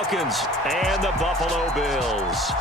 Falcons and the Buffalo Bills.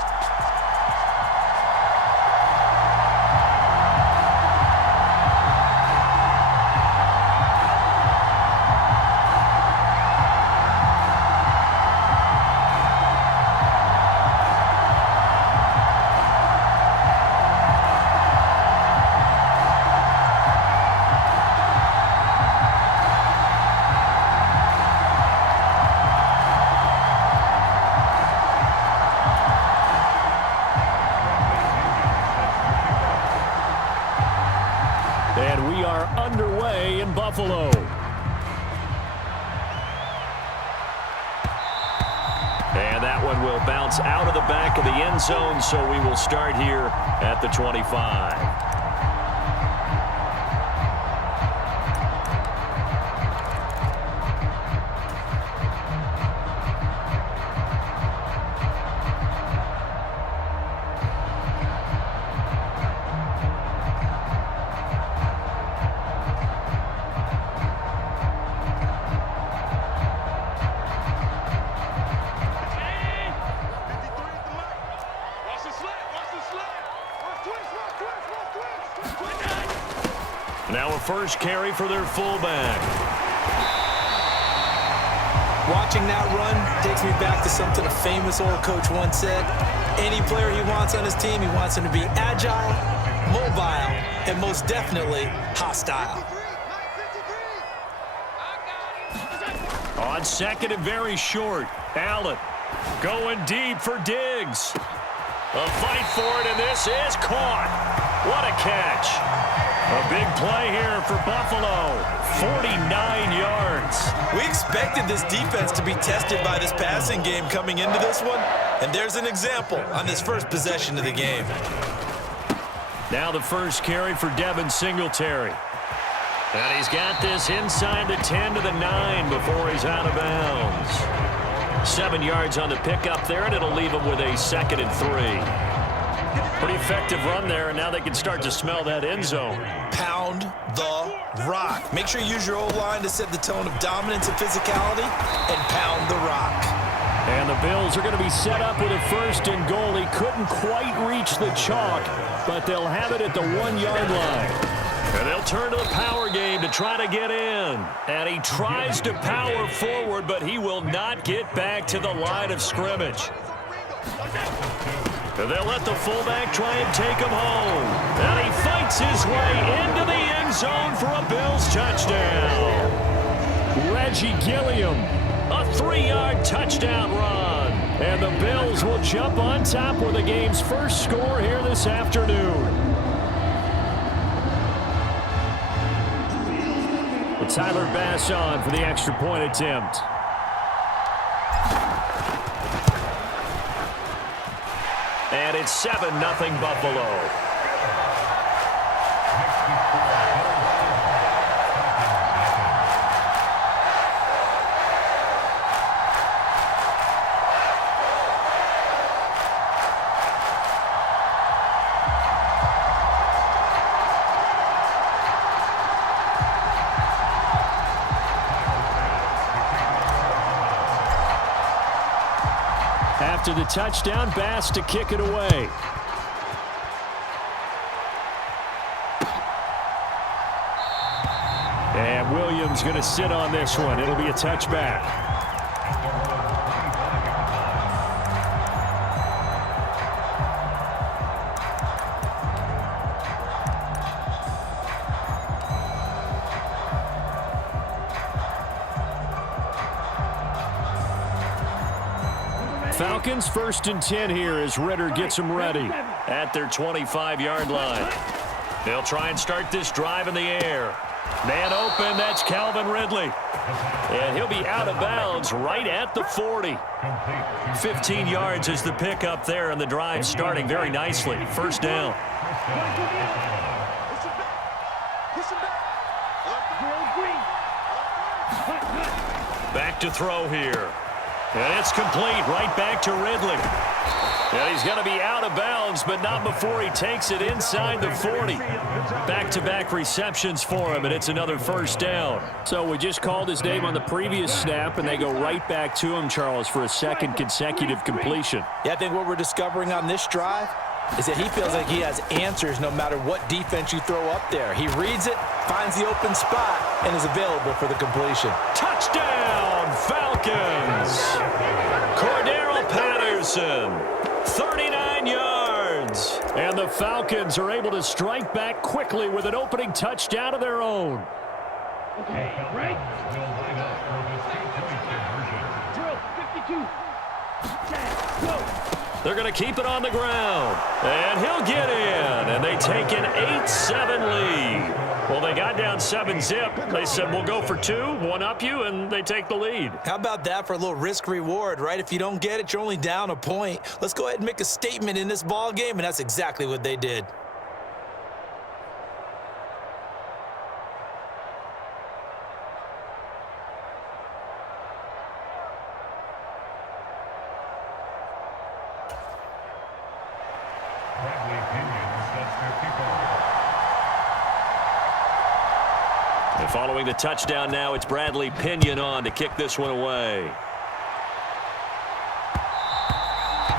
And we are underway in Buffalo. And that one will bounce out of the back of the end zone, so we will start here at the 25. Now a first carry for their fullback. Watching that run takes me back to something a famous old coach once said. Any player he wants on his team, he wants him to be agile, mobile, and most definitely hostile. On second and very short, Allen going deep for Diggs. A fight for it, and this is caught. What a catch. A big play here for Buffalo, 49 yards. We expected this defense to be tested by this passing game coming into this one, and there's an example on this first possession of the game. Now the first carry for Devin Singletary. And he's got this inside the 10 to the 9 before he's out of bounds. 7 yards on the pickup there, and it'll leave him with a 2nd and 3. Pretty effective run there, and now they can start to smell that end zone. Pound the rock. Make sure you use your O-line to set the tone of dominance and physicality, and pound the rock. And the Bills are going to be set up with a 1st and goal. He couldn't quite reach the chalk, but they'll have it at the 1-yard line. And they'll turn to the power game to try to get in. And he tries to power forward, but he will not get back to the line of scrimmage. They'll let the fullback try and take him home. And he fights his way into the end zone for a Bills touchdown. Reggie Gilliam, a 3-yard touchdown run. And the Bills will jump on top with the game's first score here this afternoon. With Tyler Bass on for the extra point attempt. And it's 7-0 Buffalo. After the touchdown, Bass to kick it away. And Williams going to sit on this one. It'll be a touchback. Falcons 1st and 10 here as Ritter gets them ready at their 25-yard line. They'll try and start this drive in the air. Man open, that's Calvin Ridley. And he'll be out of bounds right at the 40. 15 yards is the pickup there, and the drive starting very nicely. 1st down. Back to throw here. And it's complete right back to Ridley. And he's going to be out of bounds, but not before he takes it inside the 40. Back-to-back receptions for him, and it's another first down. So we just called his name on the previous snap, and they go right back to him, Charles, for a second consecutive completion. Yeah, I think what we're discovering on this drive is that he feels like he has answers no matter what defense you throw up there. He reads it, finds the open spot, and is available for the completion. Touchdown, Falcons! Cordero Patterson, 39 yards. And the Falcons are able to strike back quickly with an opening touchdown of their own. Okay, right. Drill 52. Go. They're going to keep it on the ground. And he'll get in. And they take an 8-7 lead. Well, they got down 7-zip. They said, we'll go for 2, one up you, and they take the lead. How about that for a little risk-reward, right? If you don't get it, you're only down a point. Let's go ahead and make a statement in this ball game, and that's exactly what they did. And following the touchdown now, it's Bradley Pinion on to kick this one away.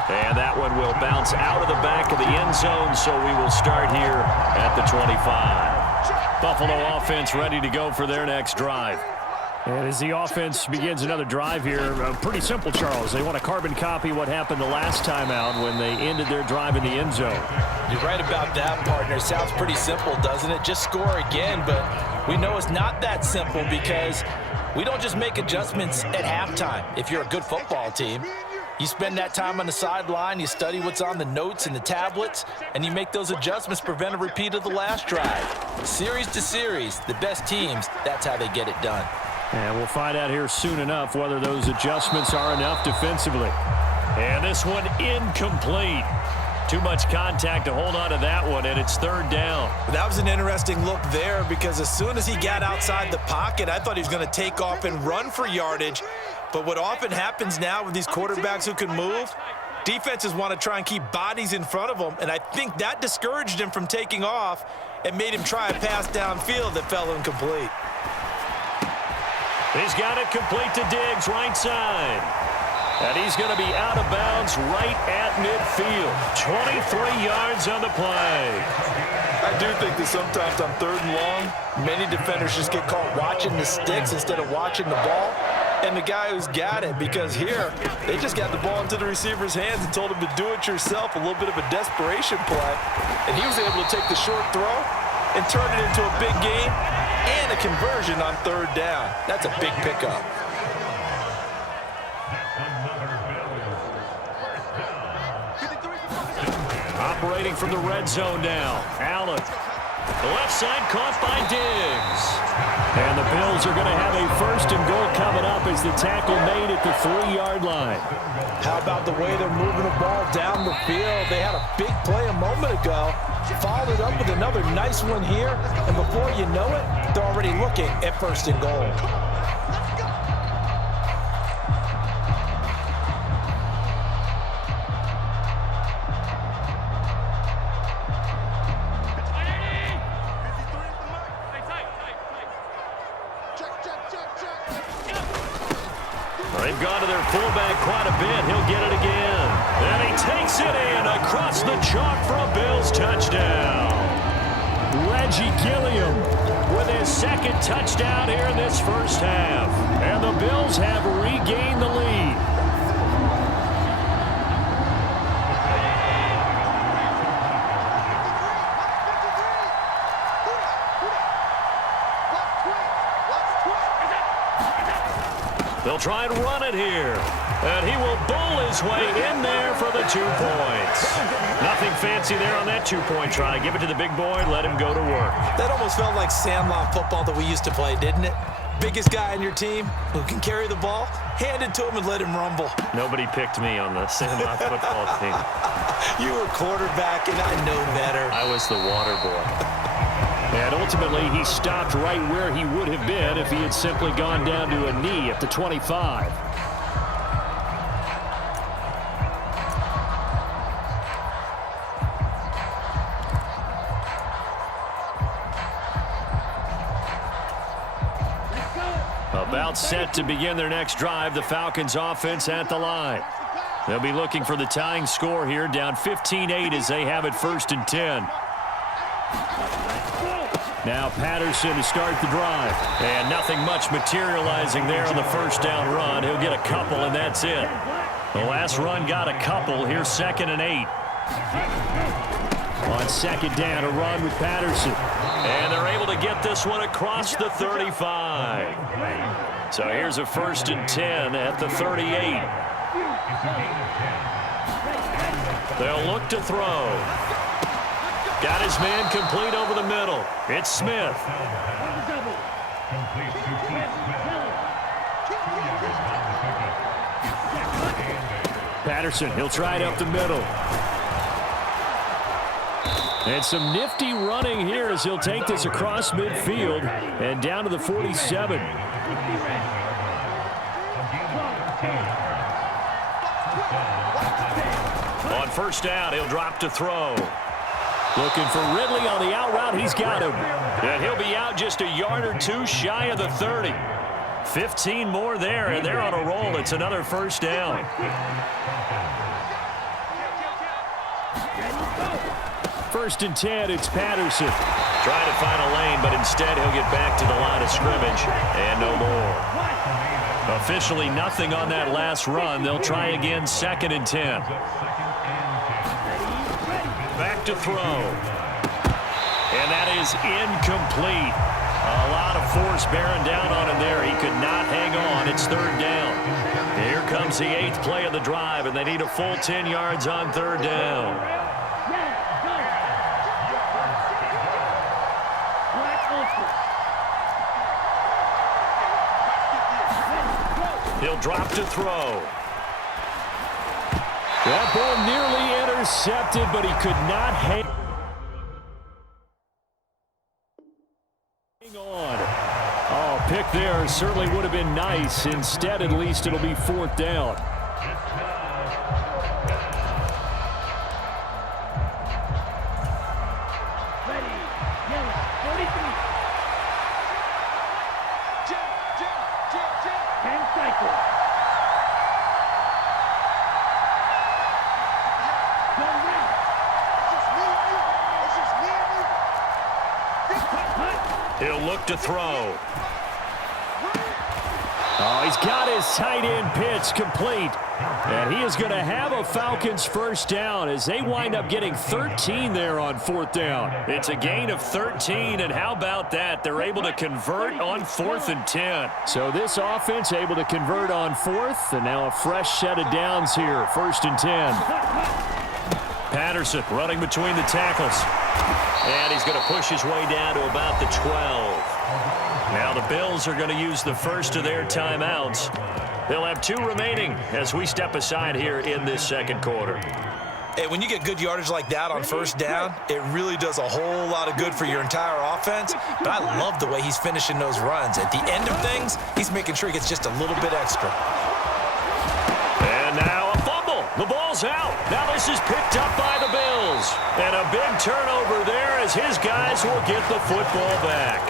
And that one will bounce out of the back of the end zone, so we will start here at the 25. Buffalo offense ready to go for their next drive. And as the offense begins another drive here, pretty simple, Charles. They want to carbon copy what happened the last time out when they ended their drive in the end zone. You're right about that, partner. Sounds pretty simple, doesn't it? Just score again, but we know it's not that simple because we don't just make adjustments at halftime. If you're a good football team, you spend that time on the sideline, you study what's on the notes and the tablets, and you make those adjustments, prevent a repeat of the last drive. Series to series, the best teams, that's how they get it done. And we'll find out here soon enough whether those adjustments are enough defensively. And this one incomplete. Too much contact to hold on to that one, and it's third down. That was an interesting look there because as soon as he got outside the pocket, I thought he was going to take off and run for yardage. But what often happens now with these quarterbacks who can move, defenses want to try and keep bodies in front of them, and I think that discouraged him from taking off and made him try a pass downfield that fell incomplete. He's got it complete to Diggs, right side. And he's going to be out of bounds right at midfield. 23 yards on the play. I do think that sometimes on third and long, many defenders just get caught watching the sticks instead of watching the ball. And the guy who's got it, because here, they just got the ball into the receiver's hands and told him to do it yourself, a little bit of a desperation play. And he was able to take the short throw and turn it into a big game and a conversion on third down. That's a big pickup. Operating from the red zone now. Allen. The left side caught by Diggs. And the Bills are going to have a first and goal coming up as the tackle made at the 3-yard line. How about the way they're moving the ball down the field? They had a big play a moment ago. Followed up with another nice one here. And before you know it, they're already looking at first and goal. They've gone to their fullback quite a bit. He'll get it again. And he takes it in across the chalk for a Bills touchdown. Reggie Gilliam With his second touchdown here in this first half. And the Bills have regained the lead. They'll try and run it here. And he will bull his way in there for the 2 points. Nothing fancy there on that 2-point try. Give it to the big boy and let him go to work. That almost felt like Sandlot football that we used to play, didn't it? Biggest guy on your team who can carry the ball, hand it to him and let him rumble. Nobody picked me on the Sandlot football team. You were quarterback, and I know better. I was the water boy. And ultimately, he stopped right where he would have been if he had simply gone down to a knee at the 25. About set to begin their next drive, the Falcons offense at the line. They'll be looking for the tying score here, down 15-8 as they have it 1st and 10. Now Patterson to start the drive. And nothing much materializing there on the first down run. He'll get a couple, and that's it. The last run got a couple. Here's 2nd and 8. On 2nd down, a run with Patterson. And they're able to get this one across the 35. So here's a 1st and 10 at the 38. They'll look to throw. Got his man complete over the middle. It's Smith. Patterson, he'll try it up the middle. And some nifty running here as he'll take this across midfield and down to the 47. On 1st down, he'll drop to throw. Looking for Ridley on the out route. He's got him. And he'll be out just a yard or two shy of the 30. 15 more there, and they're on a roll. It's another 1st down. First and 10, it's Patterson. Trying to find a lane, but instead he'll get back to the line of scrimmage, and no more. Officially nothing on that last run. They'll try again, 2nd and 10. Back to throw. And that is incomplete. A lot of force bearing down on him there. He could not hang on. It's 3rd down. Here comes the 8th play of the drive, and they need a full 10 yards on 3rd down. He'll drop to throw. That ball nearly intercepted, but he could not hang on. Oh, pick there certainly would have been nice. Instead, at least it'll be 4th down. He'll look to throw. Oh, he's got his tight end pitch complete. And he is going to have a Falcons 1st down as they wind up getting 13 there on 4th down. It's a gain of 13, and how about that? They're able to convert on 4th and 10. So this offense able to convert on 4th, and now a fresh set of downs here, 1st and 10. Patterson running between the tackles. And he's going to push his way down to about the 12. Now the Bills are going to use the first of their timeouts. They'll have 2 remaining as we step aside here in this 2nd quarter. Hey, when you get good yardage like that on 1st down, it really does a whole lot of good for your entire offense. But I love the way he's finishing those runs. At the end of things, he's making sure he gets just a little bit extra. And now a fumble. The ball's out. Now this is picked up by the Bills. And a big turnover there as his guys will get the football back.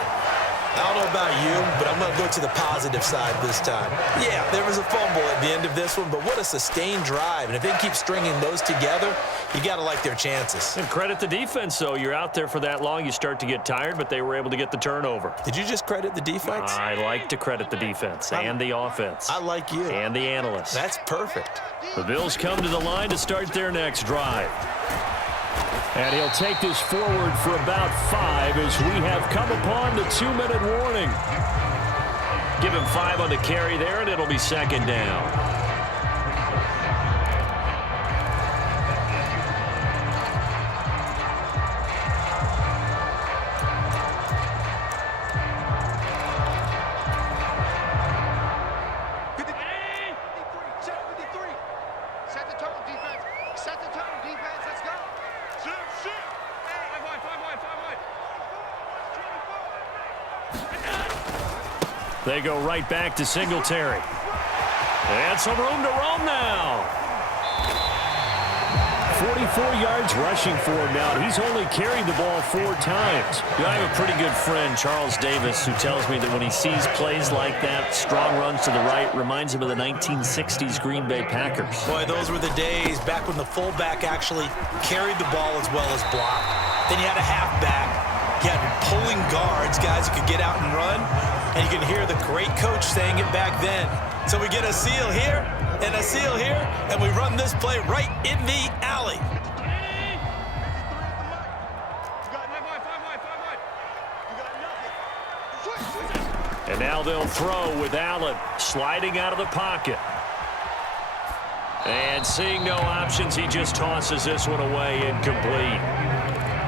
I don't know about you, but I'm going to go to the positive side this time. Yeah, there was a fumble at the end of this one, but what a sustained drive. And if they keep stringing those together, you got to like their chances. And credit the defense, though. You're out there for that long, you start to get tired, but they were able to get the turnover. Did you just credit the defense? I like to credit the defense and the offense. I like you. And the analysts. That's perfect. The Bills come to the line to start their next drive. And he'll take this forward for about 5 as we have come upon the 2-minute warning. Give him 5 on the carry there, and it'll be 2nd down. They go right back to Singletary. And some room to roam now. 44 yards rushing for him now. He's only carried the ball 4 times. I have a pretty good friend, Charles Davis, who tells me that when he sees plays like that, strong runs to the right, reminds him of the 1960s Green Bay Packers. Boy, those were the days back when the fullback actually carried the ball as well as blocked. Then you had a halfback. You had pulling guards, guys who could get out and run. And you can hear the great coach saying it back then. So we get a seal here and a seal here, and we run this play right in the alley. And now they'll throw with Allen sliding out of the pocket. And seeing no options, he just tosses this one away, incomplete.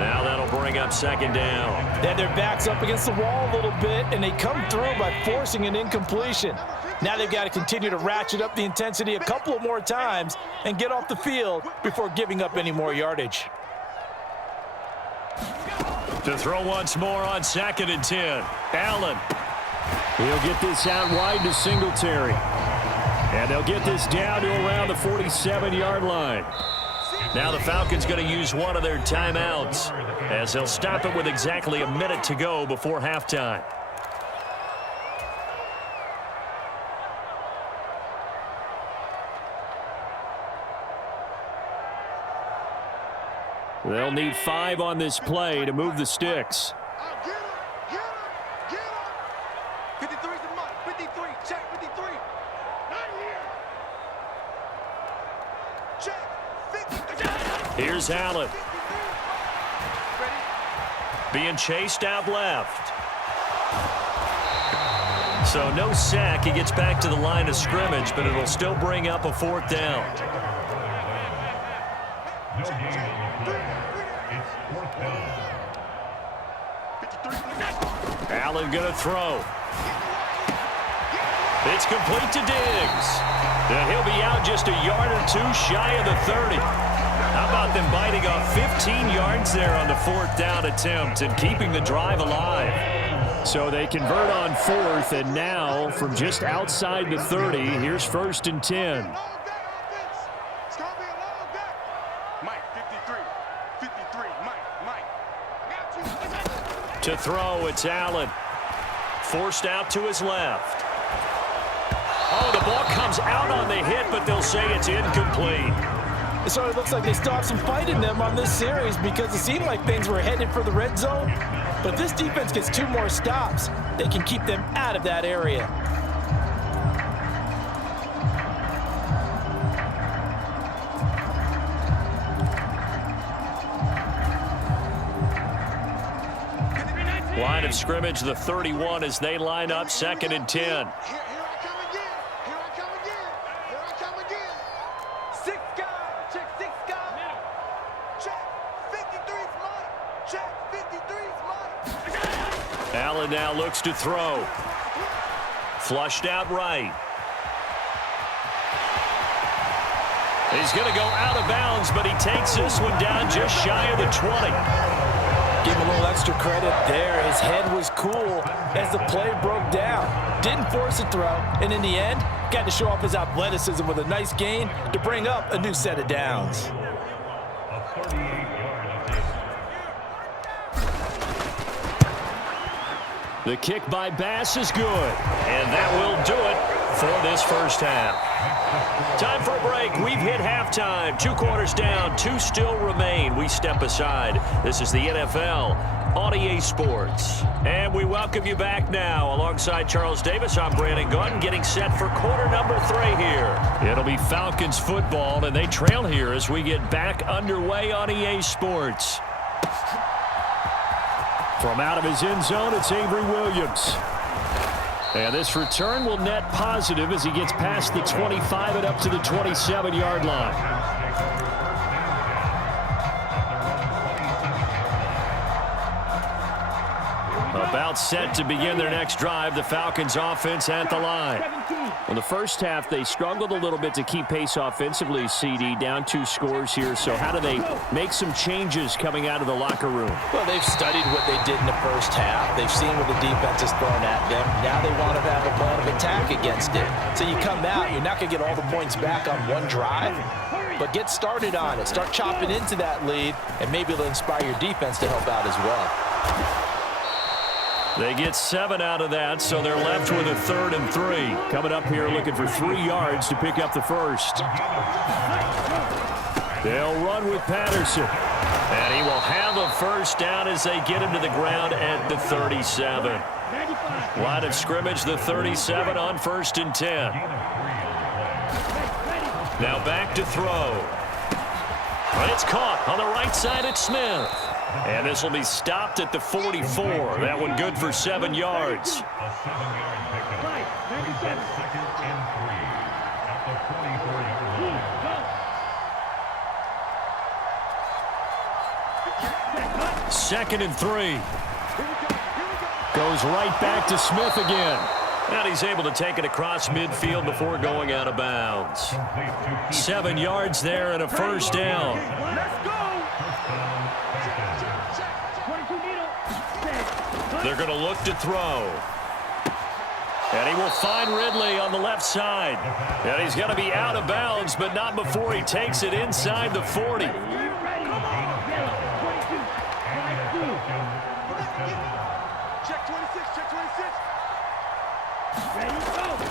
Now that'll bring up second down. They had their backs up against the wall a little bit, and they come through by forcing an incompletion. Now they've got to continue to ratchet up the intensity a couple of more times and get off the field before giving up any more yardage. To throw once more on 2nd and 10. Allen. He'll get this out wide to Singletary. And they'll get this down to around the 47-yard line. Now the Falcons going to use one of their timeouts as they'll stop it with exactly a minute to go before halftime. They'll need 5 on this play to move the sticks. Get him. 53's the mark. 53. Check 53. Not here. Check 53. Here's Allen. Being chased out left. So no sack. He gets back to the line of scrimmage, but it'll still bring up a 4th down. Allen going to throw. It's complete to Diggs. And he'll be out just a yard or 2 shy of the 30. How about them biting off 15 yards there on the 4th down attempt and keeping the drive alive? So they convert on 4th, and now from just outside the 30, here's 1st and 10. It's going to be a long day. Mike, 53. 53. Mike. I got you. To throw, it's Allen. Forced out to his left. Oh, the ball comes out on the hit, but they'll say it's incomplete. So it looks like they still have some fight in them on this series because it seemed like things were headed for the red zone. But this defense gets 2 more stops. They can keep them out of that area. Line of scrimmage, the 31 as they line up 2nd and 10. Here I come again. Here I come again. 6 guys. Check 6 guys. Check 53's Mike. Check 53's Mike. Allen now looks to throw. Flushed out right. He's going to go out of bounds, but he takes this one down just shy of the 20. Give him a little extra credit there. His head was cool as the play broke down. Didn't force a throw, and in the end, got to show off his athleticism with a nice gain to bring up a new set of downs. The kick by Bass is good, and that will do it for this first half. Time for a break. We've hit halftime. 2 quarters down, 2 still remain. We step aside. This is the NFL on EA Sports. And we welcome you back now. Alongside Charles Davis, I'm Brandon Gunn, getting set for quarter number 3 here. It'll be Falcons football, and they trail here as we get back underway on EA Sports. From out of his end zone, it's Avery Williams. And this return will net positive as he gets past the 25 and up to the 27-yard line. About set to begin their next drive, the Falcons offense at the line. In the first half, they struggled a little bit to keep pace offensively, CD, down 2 scores here. So how do they make some changes coming out of the locker room? Well, they've studied what they did in the first half. They've seen what the defense is throwing at them. Now they want to have a plan of attack against it. So you come out, you're not going to get all the points back on one drive, but get started on it. Start chopping into that lead, and maybe it'll inspire your defense to help out as well. They get 7 out of that, so they're left with a 3rd and 3. Coming up here looking for 3 yards to pick up the first. They'll run with Patterson. And he will have a first down as they get him to the ground at the 37. Line of scrimmage, the 37 on 1st and 10. Now back to throw. But it's caught on the right side at Smith. And this will be stopped at the 44. That one good for 7 yards. Second and 3. Goes right back to Smith again. And he's able to take it across midfield before going out of bounds. 7 yards there and a first down. They're going to look to throw. And he will find Ridley on the left side. And he's going to be out of bounds, but not before he takes it inside the 40.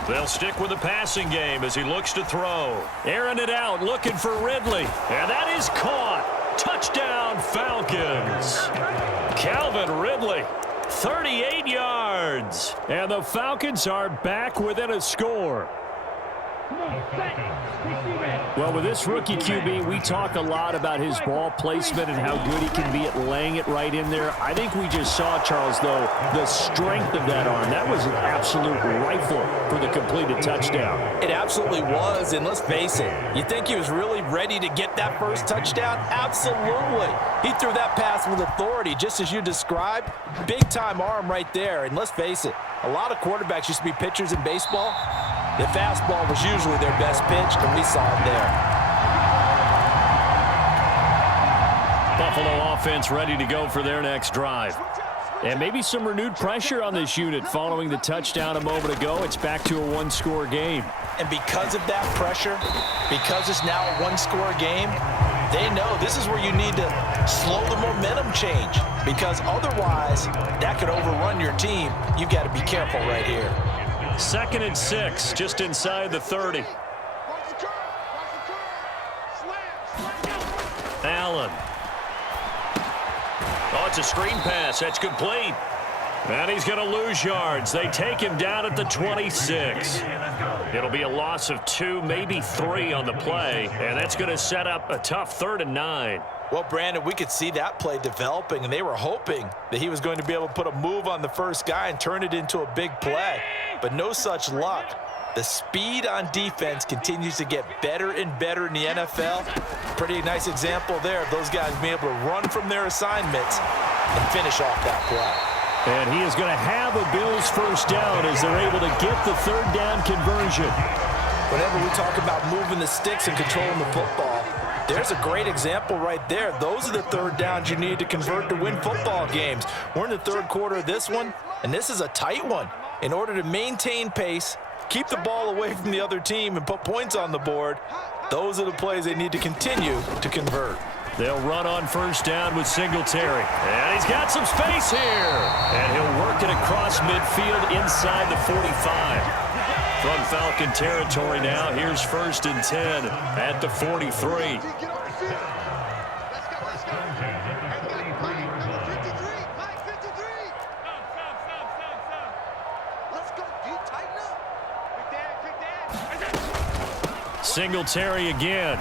They'll stick with the passing game as he looks to throw. Airing it out, looking for Ridley. And that is caught. Touchdown, Falcons. Calvin Ridley, 38 yards. And the Falcons are back within a score. Well, with this rookie QB, we talk a lot about his ball placement and how good he can be at laying it right in there. I think we just saw, Charles, though, the strength of that arm. That was an absolute rifle for the completed touchdown. It absolutely was, and let's face it, you think he was really ready to get that first touchdown? Absolutely. He threw that pass with authority, just as you described. Big-time arm right there, and let's face it, a lot of quarterbacks used to be pitchers in baseball. The fastball was usually their best pitch, and we saw it there. Buffalo offense ready to go for their next drive. And maybe some renewed pressure on this unit following the touchdown a moment ago. It's back to a one-score game. And because of that pressure, because it's now a one-score game, they know this is where you need to slow the momentum change, because otherwise that could overrun your team. You've got to be careful right here. 2nd and 6, just inside the 30. Allen. Oh, it's a screen pass. That's complete. And he's going to lose yards. They take him down at the 26. It'll be a loss of 2, maybe 3 on the play, and that's going to set up a tough 3rd and 9. Well, Brandon, we could see that play developing, and they were hoping that he was going to be able to put a move on the first guy and turn it into a big play. But no such luck. The speed on defense continues to get better and better in the NFL. Pretty nice example there of those guys being able to run from their assignments and finish off that play. And he is going to have a Bills first down as they're able to get the 3rd down conversion. Whenever we talk about moving the sticks and controlling the football, there's a great example right there. Those are the 3rd downs you need to convert to win football games. We're in the 3rd quarter of this one, and this is a tight one. In order to maintain pace, keep the ball away from the other team, and put points on the board, those are the plays they need to continue to convert. They'll run on first down with Singletary. And he's got some space here. And he'll work it across midfield inside the 45. From Falcon territory now, here's 1st and 10 at the 43. Singletary again.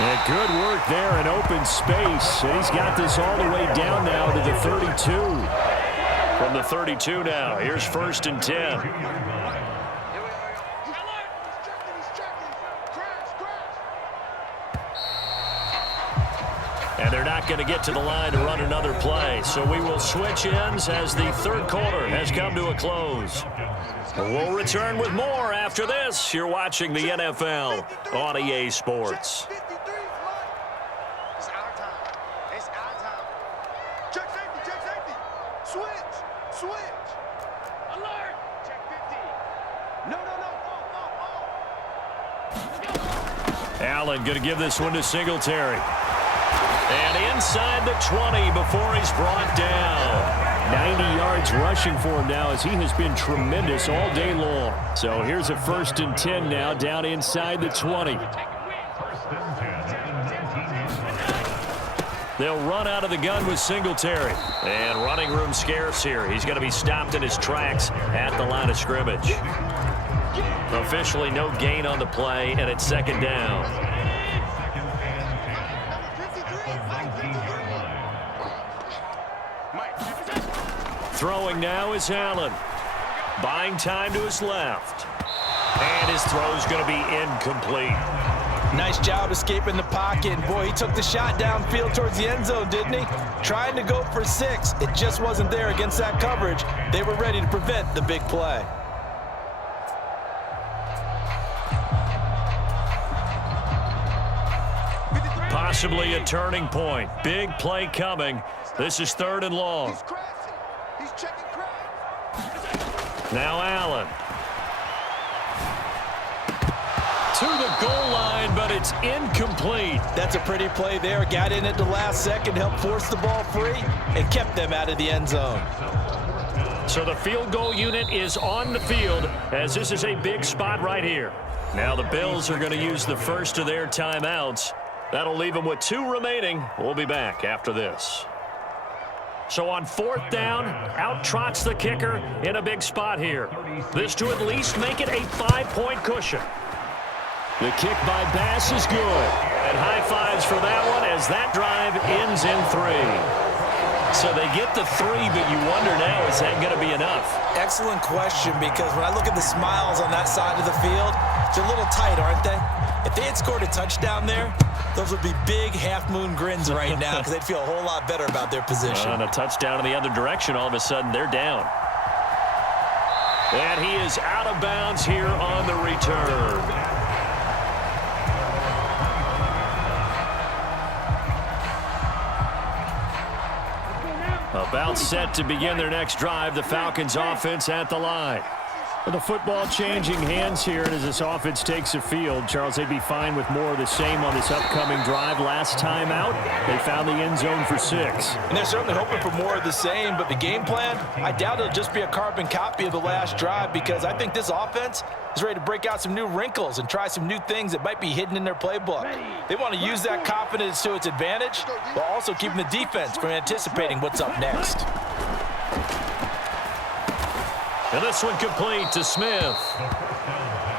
And good work there in open space. And he's got this all the way down now to the 32. From the 32 now, here's 1st and 10. And they're not going to get to the line to run another play. So we will switch ends as the 3rd quarter has come to a close. We'll return with more after this. You're watching the NFL on EA Sports. It's our time. It's our time. Check safety, check safety. Switch, switch. Alert. Check 50. No. Allen going to give this one to Singletary. And inside the 20 before he's brought down. 90 yards rushing for him now as he has been tremendous all day long. So here's a 1st and 10 now down inside the 20. They'll run out of the gun with Singletary. And running room scarce here. He's going to be stopped in his tracks at the line of scrimmage. Officially no gain on the play, and it's 2nd down. Throwing now is Allen. Buying time to his left. And his throw's going to be incomplete. Nice job escaping the pocket. And boy, he took the shot downfield towards the end zone, didn't he? Trying to go for 6. It just wasn't there against that coverage. They were ready to prevent the big play. Possibly a turning point. Big play coming. This is 3rd and long. He's checking crowd. Now Allen. To the goal line, but it's incomplete. That's a pretty play there. Got in at the last second, helped force the ball free, and kept them out of the end zone. So the field goal unit is on the field as this is a big spot right here. Now the Bills are going to use the first of their timeouts. That'll leave them with 2 remaining. We'll be back after this. So on 4th down, out trots the kicker in a big spot here. This to at least make it a 5-point cushion. The kick by Bass is good. And high fives for that one as that drive ends in 3. So they get the 3, but you wonder now, is that going to be enough? Excellent question, because when I look at the smiles on that side of the field, they're a little tight, aren't they? If they had scored a touchdown there, those would be big half-moon grins right now because they'd feel a whole lot better about their position. And a touchdown in the other direction, all of a sudden they're down. And he is out of bounds here on the return. About set to begin their next drive, the Falcons offense at the line. Well, the football changing hands here, and as this offense takes the field, Charles, they'd be fine with more of the same on this upcoming drive. Last time out, they found the end zone for 6. And they're certainly hoping for more of the same, but the game plan, I doubt it'll just be a carbon copy of the last drive, because I think this offense is ready to break out some new wrinkles and try some new things that might be hidden in their playbook. They want to use that confidence to its advantage, while also keeping the defense from anticipating what's up next. And this one complete to Smith.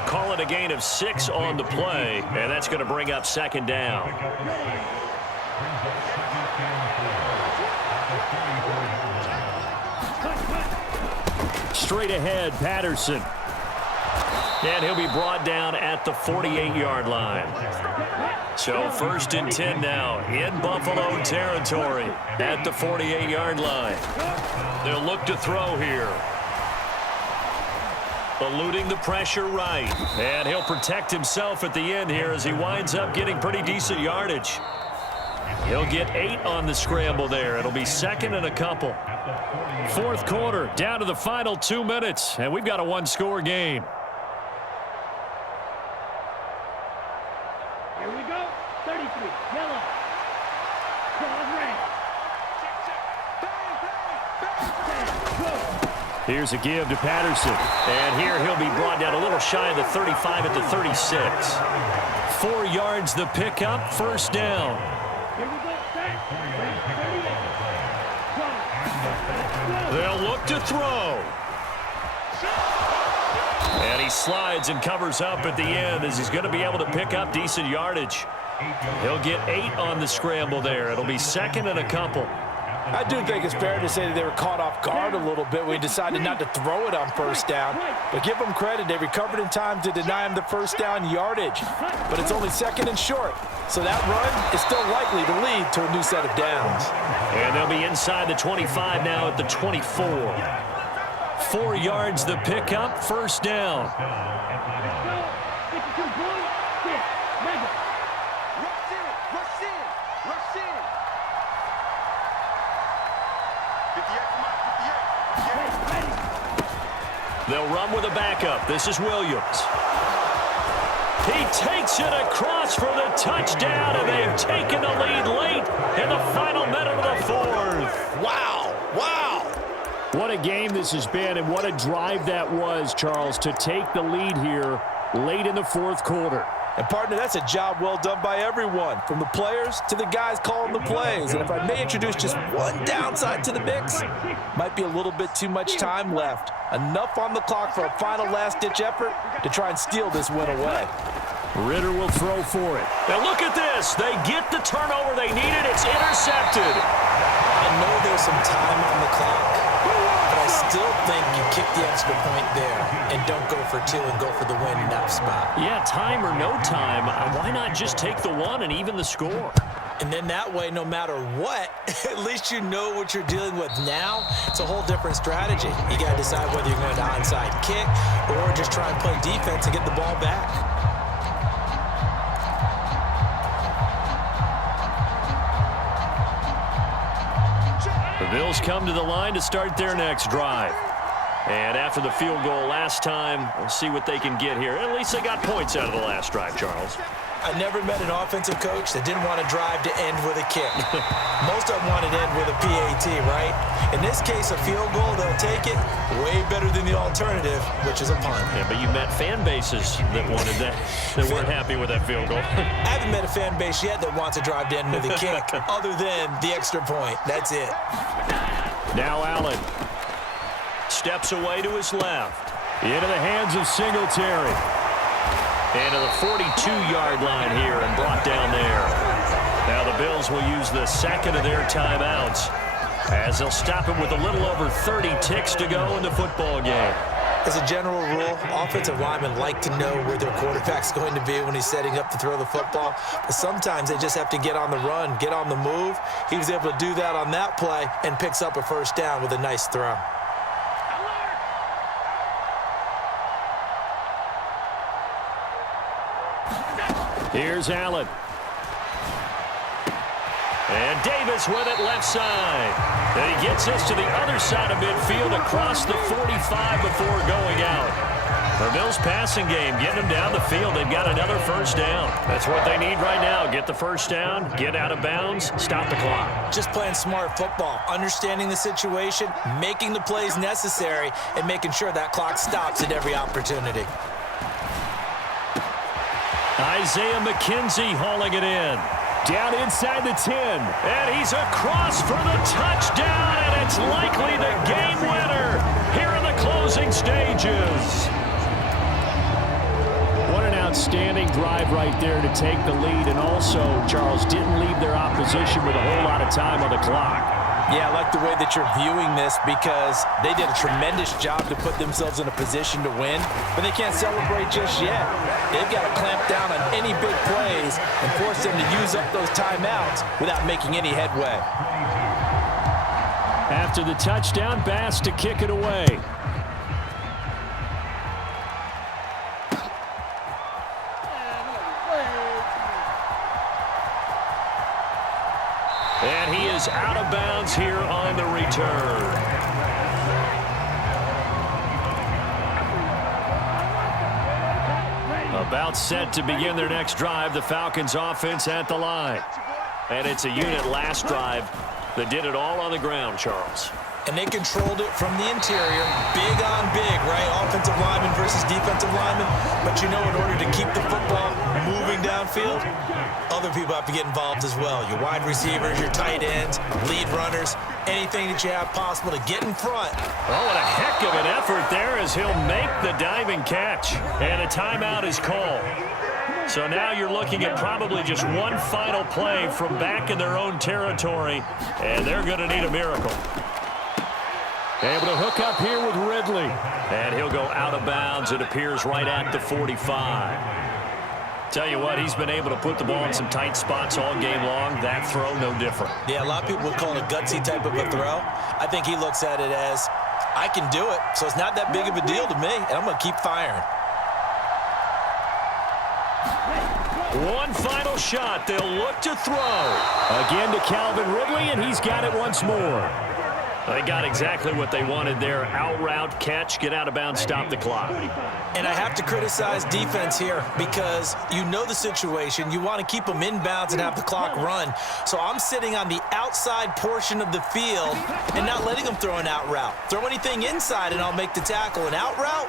Call it a gain of 6 on the play, and that's going to bring up 2nd down. Straight ahead, Patterson. And he'll be brought down at the 48-yard line. So 1st and 10 now in Buffalo territory at the 48-yard line. They'll look to throw here. Eluding the pressure right. And he'll protect himself at the end here as he winds up getting pretty decent yardage. He'll get 8 on the scramble there. It'll be 2nd and a couple. 4th quarter, down to the final 2 minutes, and we've got a 1-score game. Here we go. 33, yellow. Cross red. Here's a give to Patterson. And here he'll be brought down a little shy of the 35 at the 36. 4 yards the pickup, 1st down. Here we go. They'll look to throw. And he slides and covers up at the end as he's going to be able to pick up decent yardage. He'll get 8 on the scramble there. It'll be 2nd and a couple. I do think it's fair to say that they were caught off guard a little bit when he decided not to throw it on 1st down. But give them credit, they recovered in time to deny him the 1st down yardage. But it's only 2nd and short, so that run is still likely to lead to a new set of downs. And they'll be inside the 25 now at the 24. 4 yards the pickup, 1st down. They'll run with a backup. This is Williams. He takes it across for the touchdown, and they've taken the lead late in the final minute of the fourth. Wow. Wow. What a game this has been, and what a drive that was, Charles, to take the lead here late in the fourth quarter. And, partner, that's a job well done by everyone, from the players to the guys calling the plays. And if I may introduce just one downside to the mix, might be a little bit too much time left. Enough on the clock for a final last-ditch effort to try and steal this win away. Ritter will throw for it. Now look at this. They get the turnover they needed. It's intercepted. I know there's some time on the clock, but I still think you kick the extra point there and don't go for two and go for the win in that spot. Yeah, time or no time, why not just take the one and even the score? And then that way, no matter what, at least you know what you're dealing with now. It's a whole different strategy. You got to decide whether you're going to onside kick or just try and play defense and get the ball back. The Bills come to the line to start their next drive. And after the field goal last time, we'll see what they can get here. At least they got points out of the last drive, Charles. I never met an offensive coach that didn't want to drive to end with a kick. Most of them wanted to end with a PAT, right? In this case, a field goal, they'll take it. Way better than the alternative, which is a punt. Yeah, but you met fan bases that wanted that, that weren't happy with that field goal. I haven't met a fan base yet that wants to drive to end with a kick, other than the extra point. That's it. Now Allen steps away to his left. Into the hands of Singletary. Into the 42-yard line here and brought down there. Now the Bills will use the second of their timeouts as they'll stop it with a little over 30 ticks to go in the football game. As a general rule, offensive linemen like to know where their quarterback's going to be when he's setting up to throw the football. But sometimes they just have to get on the run, get on the move. He was able to do that on that play and picks up a first down with a nice throw. Here's Allen. And Davis with it left side. And he gets us to the other side of midfield across the 45 before going out. The Bills passing game, getting them down the field. They've got another first down. That's what they need right now. Get the first down, get out of bounds, stop the clock. Just playing smart football, understanding the situation, making the plays necessary, and making sure that clock stops at every opportunity. Isaiah McKenzie hauling it in. Down inside the 10. And he's across for the touchdown, and it's likely the game winner here in the closing stages. What an outstanding drive right there to take the lead, and also, Charles, didn't leave their opposition with a whole lot of time on the clock. Yeah, I like the way that you're viewing this because they did a tremendous job to put themselves in a position to win, but they can't celebrate just yet. They've got to clamp down on any big plays and force them to use up those timeouts without making any headway. After the touchdown, Bass to kick it away. And he is out of bounds here on the return. About set to begin their next drive, the Falcons offense at the line. And it's a unit last drive that did it all on the ground, Charles. And they controlled it from the interior, big on big, right? Offensive lineman versus defensive lineman. But you know, in order to keep the football moving downfield, other people have to get involved as well. Your wide receivers, your tight ends, lead runners, anything that you have possible to get in front. Oh, what a heck of an effort there as he'll make the diving catch. And a timeout is called. So now you're looking at probably just one final play from back in their own territory, and they're going to need a miracle. Able to hook up here with Ridley. And he'll go out of bounds. It appears right at the 45. Tell you what, he's been able to put the ball in some tight spots all game long. That throw, no different. Yeah, a lot of people would call it a gutsy type of a throw. I think he looks at it as, I can do it, so it's not that big of a deal to me, and I'm going to keep firing. One final shot. They'll look to throw. Again to Calvin Ridley, and he's got it once more. They got exactly what they wanted there. Out route, catch, get out of bounds, stop the clock. And I have to criticize defense here because you know the situation. You want to keep them in bounds and have the clock run. So I'm sitting on the outside portion of the field and not letting them throw an out route. Throw anything inside and I'll make the tackle. An out route?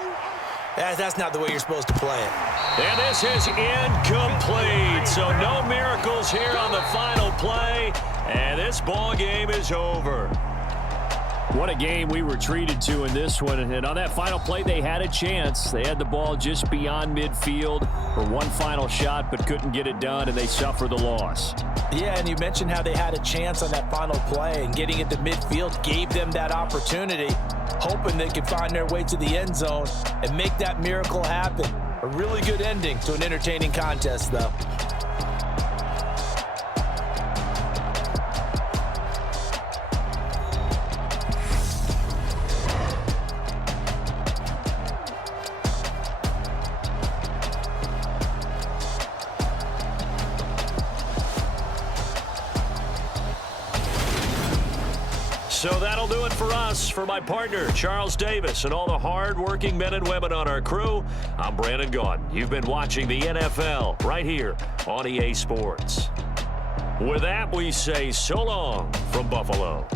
That's not the way you're supposed to play it. And this is incomplete. So no miracles here on the final play. And this ball game is over. What a game we were treated to in this one. And on that final play, they had a chance. They had the ball just beyond midfield for one final shot, but couldn't get it done, and they suffer the loss. Yeah, and you mentioned how they had a chance on that final play, and getting it to midfield gave them that opportunity, hoping they could find their way to the end zone and make that miracle happen. A really good ending to an entertaining contest, though. So that'll do it for us. For my partner, Charles Davis, and all the hard-working men and women on our crew, I'm Brandon Gaudin. You've been watching the NFL right here on EA Sports. With that, we say so long from Buffalo.